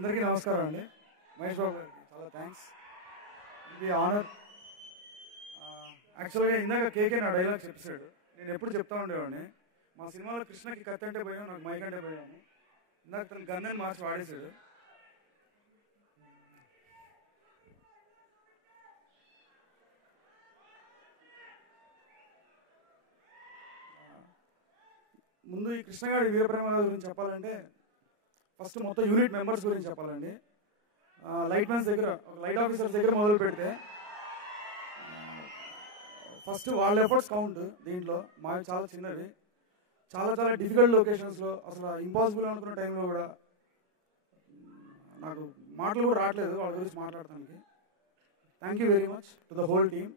అందరికీ నమస్కారం అండి. మహేష్ బాబు గారికి చాలా థ్యాంక్స్. ఇది ఆనర్. యాక్చువల్గా ఇందాక కేకే నా డైలాగ్ చెప్పాడు. నేను ఎప్పుడు చెప్తా ఉండేవాడిని, మా సినిమాలో కృష్ణకి కత్తి అంటే పోయాను, నాకు మైక్ అంటే పోయాను. ఇందాక తను గన్నని మార్చి వాడేశాడు. ముందు ఈ కృష్ణగాడి వీరప్రేమ గురించి చెప్పాలంటే ఫస్ట్ మొత్తం యూనిట్ మెంబర్స్ గురించి చెప్పాలండి. లైట్ మ్యాన్స్ దగ్గర, లైట్ ఆఫీసర్స్ దగ్గర మొదలు పెడితే ఫస్ట్ వాళ్ళ ఎఫర్ట్స్ కౌంట్. దీంట్లో మావి చాలా చిన్నవి, చాలా చాలా డిఫికల్ట్ లొకేషన్స్లో, అసలు ఇంపాసిబుల్ అనుకున్న టైంలో కూడా నాకు మాటలు కూడా రావట్లేదు వాళ్ళ గురించి మాట్లాడటానికి. Thank you very much to the whole team.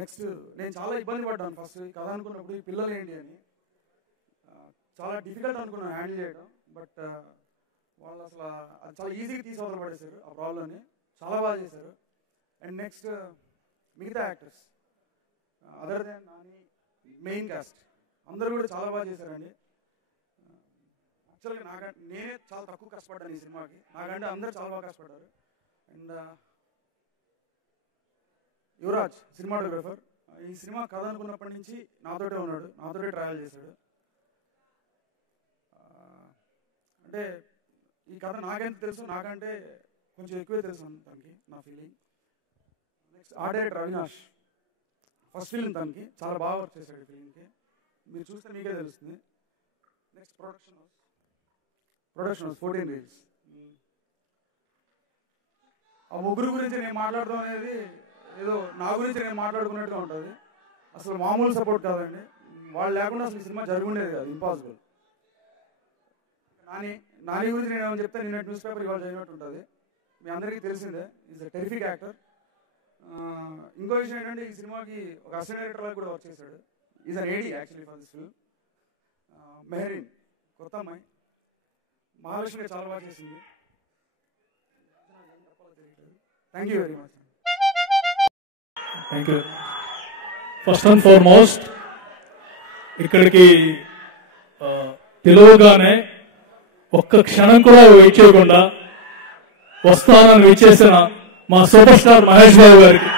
Next, నేను చాలా ఇబ్బంది పడ్డాను ఫస్ట్ ఈ కథ అనుకున్నప్పుడు, ఈ పిల్లలు ఏంటి అని చాలా డిఫికల్ట్ అనుకున్నాను హ్యాండిల్ చేయడం. బట్ వాళ్ళు అసలు అది చాలా ఈజీగా తీసుకోవాలి పడేశారు ఆ ప్రాబ్లమ్ని, చాలా బాగా చేశారు. అండ్ నెక్స్ట్ మిగతా actors other than Nani, main cast అందరూ కూడా చాలా బాగా చేశారండి. యాక్చువల్గా నేనే చాలా తక్కువ కష్టపడ్డాను ఈ సినిమాకి, నాకంటే అందరూ చాలా బాగా కష్టపడ్డారు. అండ్ యువరాజ్ సినిమాటోగ్రఫర్, ఈ సినిమా కథ అనుకున్నప్పటి నుంచి నాతోటే ఉన్నాడు, నాతోటే ట్రావెల్ చేశాడు. అంటే ఈ కథ నాకెంత తెలుసు, నాకంటే కొంచెం ఎక్కువే తెలుసు తనకి, నా feeling. Next art director Avinash, first film తనకి చాలా బాగా వర్క్ చేశాడు ఈ ఫిల్మ్కి, మీరు చూస్తే మీకే తెలుస్తుంది. Next production house 14 reels. ఆ ముగ్గురు గురించి నేను మాట్లాడడం అనేది ఏదో నా గురించి నేను మాట్లాడుకున్నట్టుగా ఉంటుంది, అసలు మామూలు సపోర్ట్ కాదండి. వాళ్ళు లేకుండా అసలు ఈ సినిమా జరుగుండేది కాదు, ఇంపాసిబుల్. నాని గురించి నేను ఏమని చెప్తే నిన్న న్యూస్ పేపర్ ఇవాళ చదివినట్టు ఉంటుంది, మీ అందరికీ తెలిసిందే. Is a terrific actor. ఇంకో విషయం ఏంటంటే ఈ సినిమాకి ఒక అసిస్టెంట్ డైరెక్టర్ లాగా కూడా వర్క్ చేశాడు. Is an AD actually for this film. Mehreen కొత్త అమ్మాయి, మహాలక్ష్మి చాలా బాగా చేసింది. Thank you very much. Thank you. First and foremost ఇక్కడికి పిలువగానే ఒక్క క్షణం కూడా వెయిట్ చేయకుండా వస్తానని విచ్చేసిన మా సూపర్ స్టార్ మహేష్ బాబు గారికి